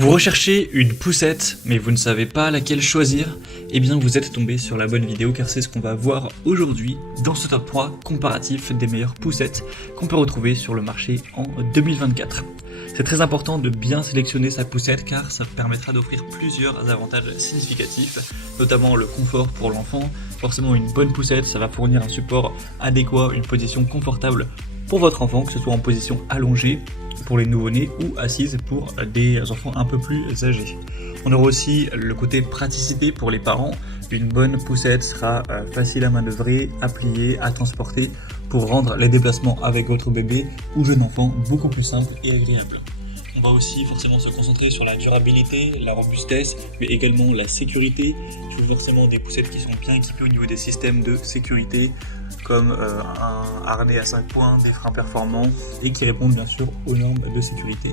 Vous recherchez une poussette, mais vous ne savez pas laquelle choisir? Eh bien vous êtes tombé sur la bonne vidéo car c'est ce qu'on va voir aujourd'hui dans ce top 3 comparatif des meilleures poussettes qu'on peut retrouver sur le marché en 2024. C'est très important de bien sélectionner sa poussette car ça permettra d'offrir plusieurs avantages significatifs, notamment le confort pour l'enfant. Forcément une bonne poussette, ça va fournir un support adéquat, une position confortable pour votre enfant, que ce soit en position allongée pour les nouveau-nés ou assise pour des enfants un peu plus âgés. On aura aussi le côté praticité pour les parents. Une bonne poussette sera facile à manœuvrer, à plier, à transporter pour rendre les déplacements avec votre bébé ou jeune enfant beaucoup plus simples et agréables. On va aussi forcément se concentrer sur la durabilité, la robustesse, mais également la sécurité. Je veux forcément des poussettes qui sont bien équipées au niveau des systèmes de sécurité, comme un harnais à 5 points, des freins performants et qui répondent bien sûr aux normes de sécurité.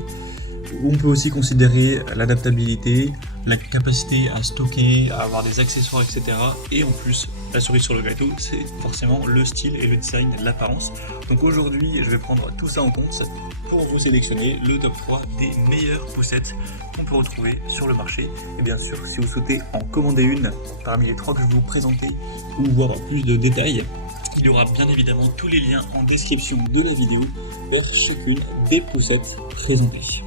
On peut aussi considérer l'adaptabilité, la capacité à stocker, à avoir des accessoires, etc. Et en plus, la cerise sur le gâteau, c'est forcément le style et le design, l'apparence. Donc aujourd'hui, je vais prendre tout ça en compte pour vous sélectionner le top 3 des meilleures poussettes qu'on peut retrouver sur le marché. Et bien sûr, si vous souhaitez en commander une parmi les 3 que je vais vous présenter ou voir plus de détails, il y aura bien évidemment tous les liens en description de la vidéo vers chacune des poussettes présentées.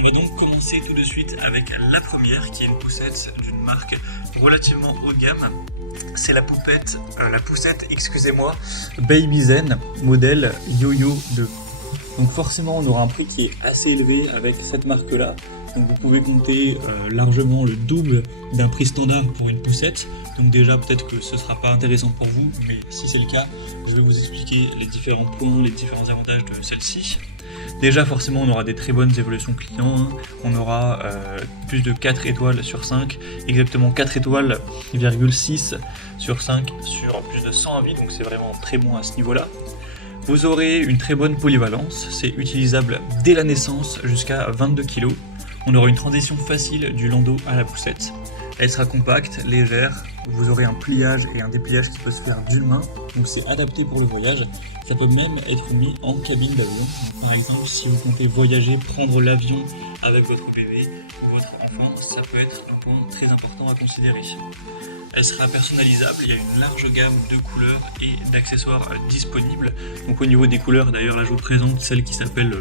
On va donc commencer tout de suite avec la première qui est une poussette d'une marque relativement haut de gamme. C'est la poussette Baby Zen modèle Yo-Yo 2. Donc forcément on aura un prix qui est assez élevé avec cette marque là. Donc vous pouvez compter largement le double d'un prix standard pour une poussette. Donc déjà peut-être que ce ne sera pas intéressant pour vous, mais si c'est le cas, je vais vous expliquer les différents points, les différents avantages de celle-ci. Déjà forcément on aura des très bonnes évolutions clients, on aura plus de 4 étoiles sur 5, exactement 4 étoiles, 6 sur 5 sur plus de 100 avis, donc c'est vraiment très bon à ce niveau-là. Vous aurez une très bonne polyvalence, c'est utilisable dès la naissance jusqu'à 22 kg. On aura une transition facile du landau à la poussette. Elle sera compacte, légère, vous aurez un pliage et un dépliage qui peut se faire d'une main, donc c'est adapté pour le voyage. Ça peut même être mis en cabine d'avion. Par exemple, si vous comptez voyager, prendre l'avion avec votre bébé ou votre enfant, ça peut être un point très important à considérer. Elle sera personnalisable, il y a une large gamme de couleurs et d'accessoires disponibles. Donc au niveau des couleurs, d'ailleurs là je vous présente celle qui s'appelle,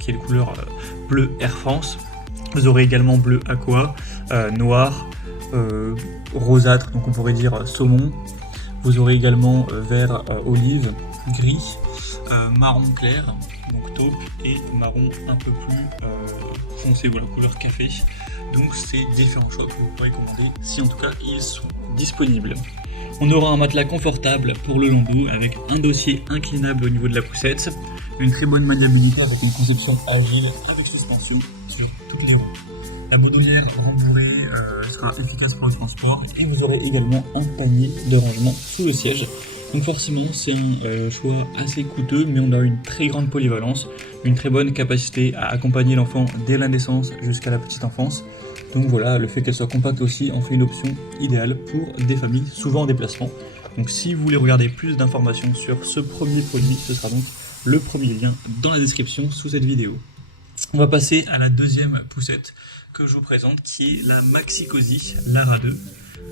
qui est le couleur bleu Air France. Vous aurez également bleu aqua, noir, rosâtre, donc on pourrait dire saumon. Vous aurez également vert olive, gris, marron clair, donc taupe, et marron un peu plus foncé, voilà, couleur café. Donc c'est différents choix que vous pourrez commander si en tout cas ils sont disponibles. On aura un matelas confortable pour le landau avec un dossier inclinable au niveau de la poussette, une très bonne maniabilité avec une conception agile avec suspension sur toutes les roues. La bandoulière rembourrée sera efficace pour le transport et vous aurez également un panier de rangement sous le siège. Donc forcément c'est un choix assez coûteux, mais on a une très grande polyvalence, une très bonne capacité à accompagner l'enfant dès la naissance jusqu'à la petite enfance. Donc voilà, le fait qu'elle soit compacte aussi en fait une option idéale pour des familles souvent en déplacement. Donc si vous voulez regarder plus d'informations sur ce premier produit, ce sera donc le premier lien dans la description sous cette vidéo. On va passer à la deuxième poussette que je vous présente, qui est la Maxi Cosi Lara 2.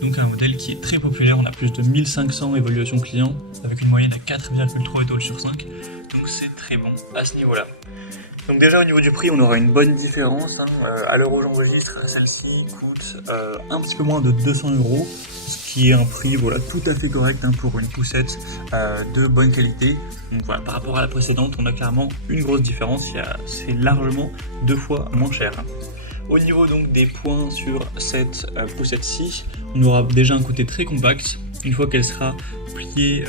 Donc un modèle qui est très populaire, on a plus de 1500 évaluations clients avec une moyenne de 4,3 étoiles sur 5. Donc c'est très bon à ce niveau-là. Donc déjà au niveau du prix, on aura une bonne différence. À l'heure où j'enregistre, celle-ci coûte un petit peu moins de 200 €, ce qui est un prix tout à fait correct pour une poussette de bonne qualité. Donc voilà, par rapport à la précédente, on a clairement une grosse différence, c'est largement 2 fois moins cher. Au niveau donc des points sur cette poussette-ci, on aura déjà un côté très compact. Une fois qu'elle sera pliée,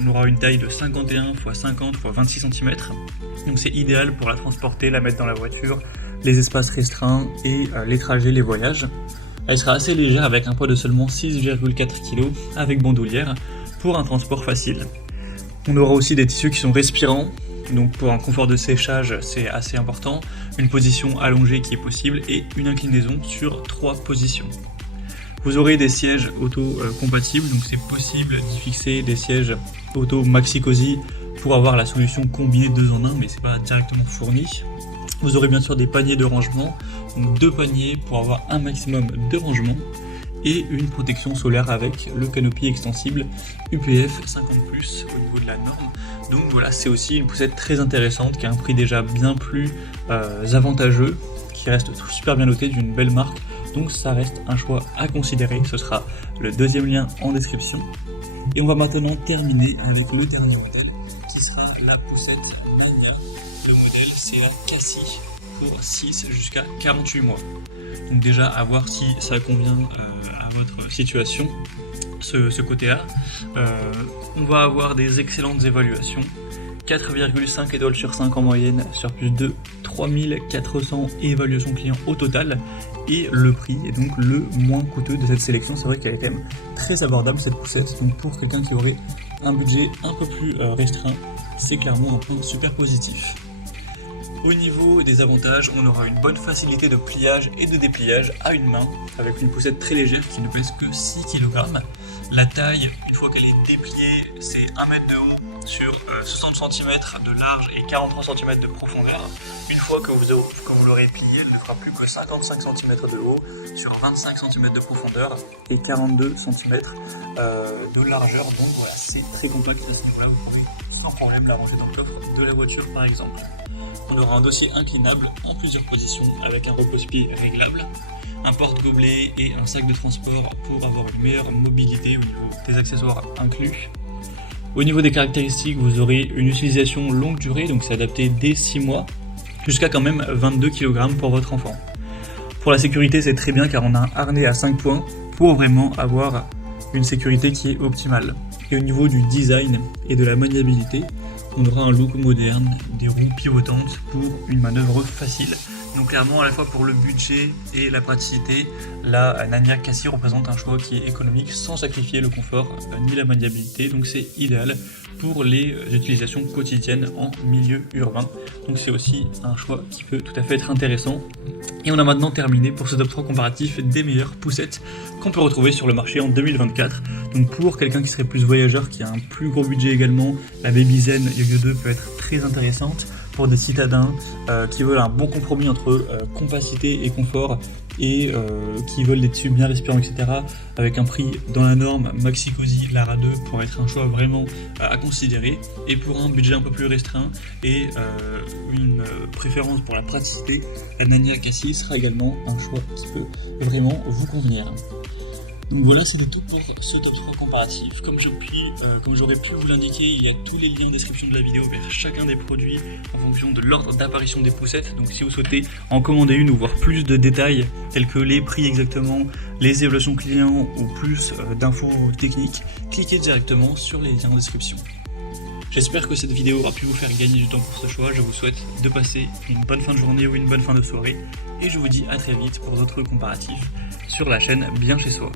on aura une taille de 51 x 50 x 26 cm. Donc c'est idéal pour la transporter, la mettre dans la voiture, les espaces restreints et les trajets, les voyages. Elle sera assez légère avec un poids de seulement 6,4 kg avec bandoulière pour un transport facile. On aura aussi des tissus qui sont respirants. Donc pour un confort de séchage, c'est assez important, une position allongée qui est possible et une inclinaison sur 3 positions. Vous aurez des sièges auto-compatibles, donc c'est possible d'y fixer des sièges auto Maxi Cosi pour avoir la solution combinée 2 en 1, mais c'est pas directement fourni. Vous aurez bien sûr des paniers de rangement donc 2 paniers pour avoir un maximum de rangement, et une protection solaire avec le canopy extensible UPF 50+ au niveau de la norme. Donc voilà, c'est aussi une poussette très intéressante qui a un prix déjà bien plus avantageux, qui reste super bien noté, d'une belle marque. Donc ça reste un choix à considérer, ce sera le deuxième lien en description. Et on va maintenant terminer avec le dernier modèle qui sera la poussette Nania. Le modèle c'est la Cassie pour 6 jusqu'à 48 mois. Donc déjà à voir si ça convient à votre situation, ce côté-là. On va avoir des excellentes évaluations, 4,5 étoiles sur 5 en moyenne sur plus de 3400 évaluations clients au total, et le prix est donc le moins coûteux de cette sélection. C'est vrai qu'elle est quand même très abordable cette poussette, donc pour quelqu'un qui aurait un budget un peu plus restreint, c'est clairement un point super positif. Au niveau des avantages, on aura une bonne facilité de pliage et de dépliage à une main, avec une poussette très légère qui ne pèse que 6 kg. La taille, une fois qu'elle est dépliée, c'est 1 mètre de haut sur 60 cm de large et 43 cm de profondeur. Une fois que vous l'aurez pliée, elle ne fera plus que 55 cm de haut sur 25 cm de profondeur et 42 cm de largeur. Donc voilà, c'est très compact à ce niveau-là, vous pouvez sans problème la ranger dans le coffre de la voiture par exemple. On aura un dossier inclinable en plusieurs positions avec un repose-pied réglable, un porte-gobelet et un sac de transport pour avoir une meilleure mobilité au niveau des accessoires inclus. Au niveau des caractéristiques, vous aurez une utilisation longue durée, donc c'est adapté dès 6 mois, jusqu'à quand même 22 kg pour votre enfant. Pour la sécurité, c'est très bien car on a un harnais à 5 points pour vraiment avoir une sécurité qui est optimale. Et au niveau du design et de la maniabilité, on aura un look moderne, des roues pivotantes pour une manœuvre facile. Donc clairement, à la fois pour le budget et la praticité, la Nania Cassie représente un choix qui est économique sans sacrifier le confort ni la maniabilité. Donc c'est idéal pour les utilisations quotidiennes en milieu urbain. Donc c'est aussi un choix qui peut tout à fait être intéressant. Et on a maintenant terminé pour ce top 3 comparatif des meilleures poussettes qu'on peut retrouver sur le marché en 2024. Donc pour quelqu'un qui serait plus voyageur, qui a un plus gros budget également, la Babyzen Yo-Yo 2 peut être très intéressante. Pour des citadins qui veulent un bon compromis entre compacité et confort, et qui veulent des tissus bien respirants, etc. avec un prix dans la norme, Maxi Cosi Lara 2 pour être un choix vraiment à considérer. Et pour un budget un peu plus restreint et une préférence pour la praticité, la Nania Cassie sera également un choix qui peut vraiment vous convenir. Donc voilà, c'était tout pour ce top 3 comparatif. Comme j'aurais pu vous l'indiquer, il y a tous les liens en description de la vidéo vers chacun des produits en fonction de l'ordre d'apparition des poussettes. Donc si vous souhaitez en commander une ou voir plus de détails tels que les prix exactement, les évaluations clients ou plus d'infos techniques, cliquez directement sur les liens en description. J'espère que cette vidéo aura pu vous faire gagner du temps pour ce choix. Je vous souhaite de passer une bonne fin de journée ou une bonne fin de soirée. Et je vous dis à très vite pour d'autres comparatifs sur la chaîne Bien Chez Soi.